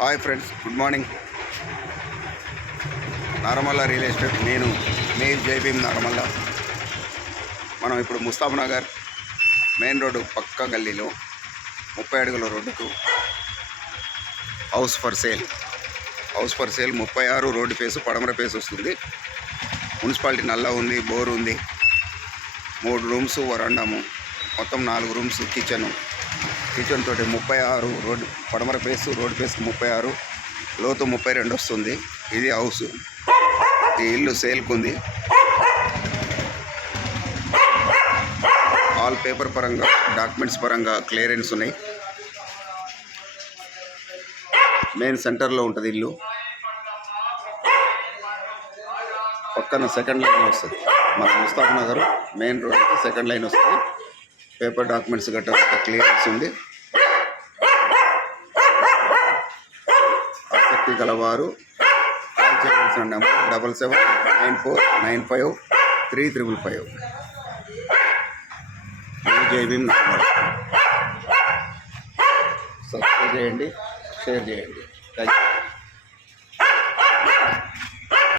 Hi friends good morning. Naramalla real estate నేను మే జైభీమ్ నారమల్ల. మనం ఇప్పుడు ముస్తాఫ్ నగర్ మెయిన్ రోడ్డు పక్క గల్లీలో ముప్పై అడుగుల రోడ్డుకు house for sale. House for sale ముప్పై ఆరు రోడ్డు ఫేసు పడమర ఫేస్ వస్తుంది. మున్సిపాలిటీ నల్ల ఉంది బోర్ ఉంది. మూడు రూమ్స్ వరండాము. మొత్తం నాలుగు రూమ్స్ కిచెన్. కిచెన్ తోటి ముప్పై ఆరు రోడ్ పడమర ఫేస్ రోడ్ ఫేస్ ముప్పై ఆరు లోతు ముప్పై రెండు వస్తుంది. ఇది హౌస్. ఈ ఇల్లు సేల్కుంది. ఆల్ పేపర్ పరంగా డాక్యుమెంట్స్ పరంగా క్లియరెన్స్ ఉన్నాయి. మెయిన్ సెంటర్లో ఉంటుంది ఇల్లు. పక్కన సెకండ్ లైన్ వస్తుంది. మన Mustaf Nagar main road second line వస్తుంది. పేపర్ డాక్యుమెంట్స్ గట్రా క్లియరెన్స్ ఉంది. ఆసక్తి గలవారు కాల్ చేయవలసిన number double seven nine four nine five three triple five. Jaibhim number subscribe చేయండి షేర్ చేయండి. Thank you